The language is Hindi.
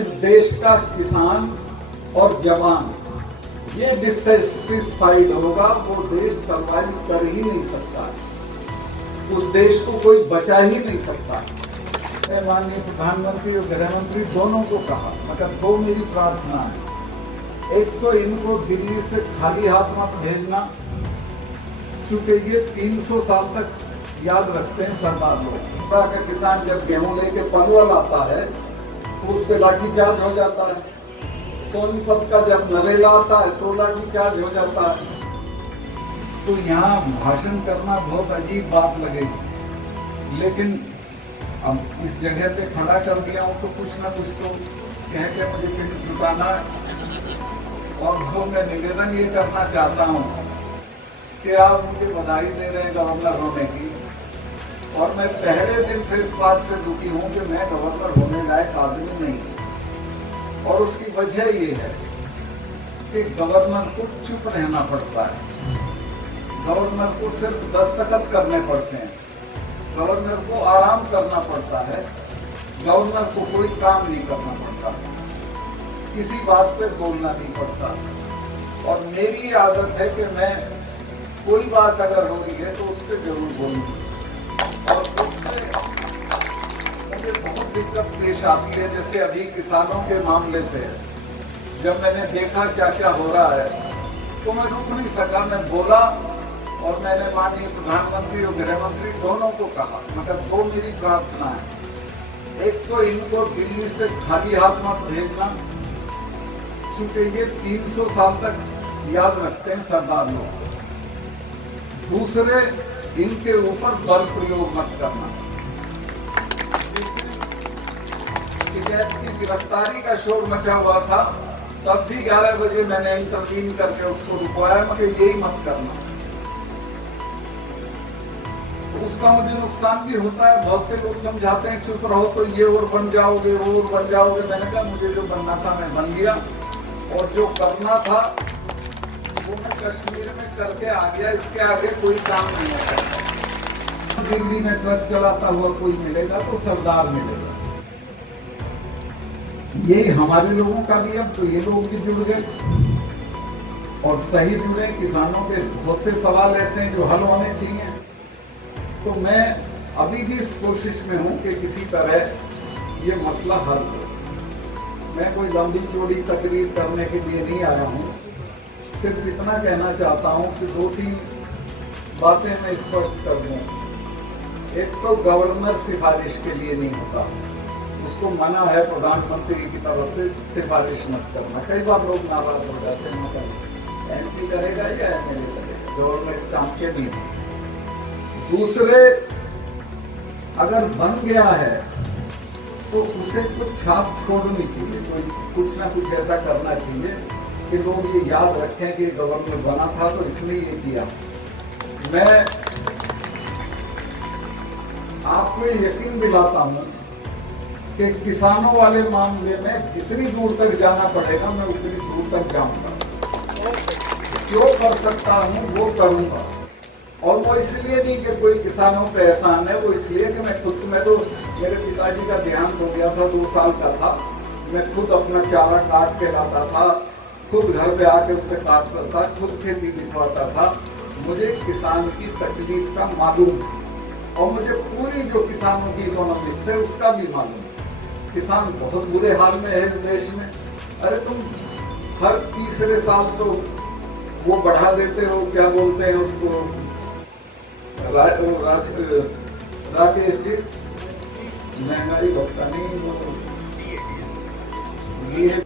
इस देश का किसान और जवान ये डिससेटिस्फाइड होगा, वो देश सर्वाइव कर ही नहीं सकता, उस देश को कोई बचा ही नहीं सकता। मैं माननीय प्रधानमंत्री और गृह मंत्री दोनों को कहा, मगर दो मेरी प्रार्थना है। एक तो इनको दिल्ली से खाली हाथ मत भेजना, क्योंकि ये 300 साल तक याद रखते हैं सरदार लोग। का किसान जब गेहूं लेके पनवल आता है तो उस पर लाठीचार्ज हो जाता है, सोनीपत का जब नरेला आता है तो लाठीचार्ज हो जाता है। तो यहाँ भाषण करना बहुत अजीब बात लगेगी, लेकिन अब इस जगह पे खड़ा कर दिया हूँ तो कुछ ना कुछ तो कह के मुझे फिर छुटाना है। और वो मैं निवेदन ये करना चाहता हूँ कि आप मुझे बधाई दे रहे हैं गवर्नर होने की, और मैं पहले दिन से इस बात से दुखी हूँ कि मैं गवर्नर होने लायक आदमी नहीं। और उसकी वजह ये है कि गवर्नर को चुप रहना पड़ता है, गवर्नर को सिर्फ दस्तखत करने पड़ते हैं, गवर्नर को आराम करना पड़ता है, गवर्नर को कोई काम नहीं करना पड़ता, किसी बात पे बोलना नहीं पड़ता। और मेरी आदत है कि मैं कोई बात अगर हो रही है तो उस पर जरूर बोलूँ, और उससे मुझे बहुत दिक्कत पेश आती है। जैसे अभी किसानों के मामले पे जब मैंने देखा क्या क्या हो रहा है तो मैं रुक नहीं सका, मैं बोला। और मैंने माननीय प्रधानमंत्री और गृह मंत्री दोनों को कहा, मगर दो मेरी प्रार्थना है। एक तो इनको दिल्ली से खाली हाथ मत भेजना, क्योंकि ये 300 साल तक याद रखते हैं सरदार लोग। दूसरे, इनके ऊपर बल प्रयोग मत करना। टिकैत की गिरफ्तारी का शोर मचा हुआ था, तब भी 11 बजे मैंने इंटरवीन करके उसको रुकवाया, मगर यही मत करना। तो उसका मुझे नुकसान भी होता है। बहुत से लोग समझाते हैं चुप रहो तो ये और बन जाओगे, वो और बन जाओगे। मैंने कहा मुझे जो बनना था मैं बन गया, और जो करना था वो मैं कश्मीर में करके आ गया। इसके आगे कोई काम नहीं है। दिल्ली में ट्रक चलाता हुआ कोई मिलेगा तो सरदार मिलेगा। यही हमारे लोगों का भी, अब तो ये लोग भी जुड़ गए और सही जुड़े। किसानों के बहुत से सवाल ऐसे हैं जो हल होने चाहिए। तो मैं अभी भी इस कोशिश में हूं कि किसी तरह ये मसला हल हो। मैं कोई लंबी चौड़ी तकरीर करने के लिए नहीं आया हूं, सिर्फ इतना कहना चाहता हूं कि 2-3 बातें मैं स्पष्ट कर दूं। एक तो गवर्नर सिफारिश के लिए नहीं होता, उसको मना है प्रधानमंत्री की तरफ से सिफारिश मत करना। कई बार लोग नाराज हो जाते हैं, मतलब एमपी करेगा या एमएलए करेगा, गवर्नर इस काम के नहीं। दूसरे, अगर बन गया है तो उसे कुछ छाप छोड़नी चाहिए, कोई कुछ ना कुछ ऐसा करना चाहिए कि लोग ये याद रखें कि गवर्नर बना था तो इसने ये किया। मैं आपको यकीन दिलाता हूं कि किसानों वाले मामले में जितनी दूर तक जाना पड़ेगा मैं उतनी दूर तक जाऊंगा। जो कर सकता हूं वो करूंगा। और वो इसलिए नहीं कि कोई किसानों पे एहसान है, वो इसलिए कि मैं खुद, मैं तो, मेरे पिताजी का देहांत हो गया था, 2 साल का था। मैं खुद अपना चारा काट के लाता था, खुद घर पे आके उसे काटता था, खुद खेती बिकवाता था। मुझे किसान की तकलीफ का मालूम है, और मुझे पूरी जो किसानों की इकोनॉमिक्स है उसका भी मालूम है। किसान बहुत बुरे हाल में है इस देश में। अरे तुम हर तीसरे साल तो वो बढ़ा देते हो, क्या बोलते हैं उसको, राकेश जी, महंगाई भत्ता नहीं, वो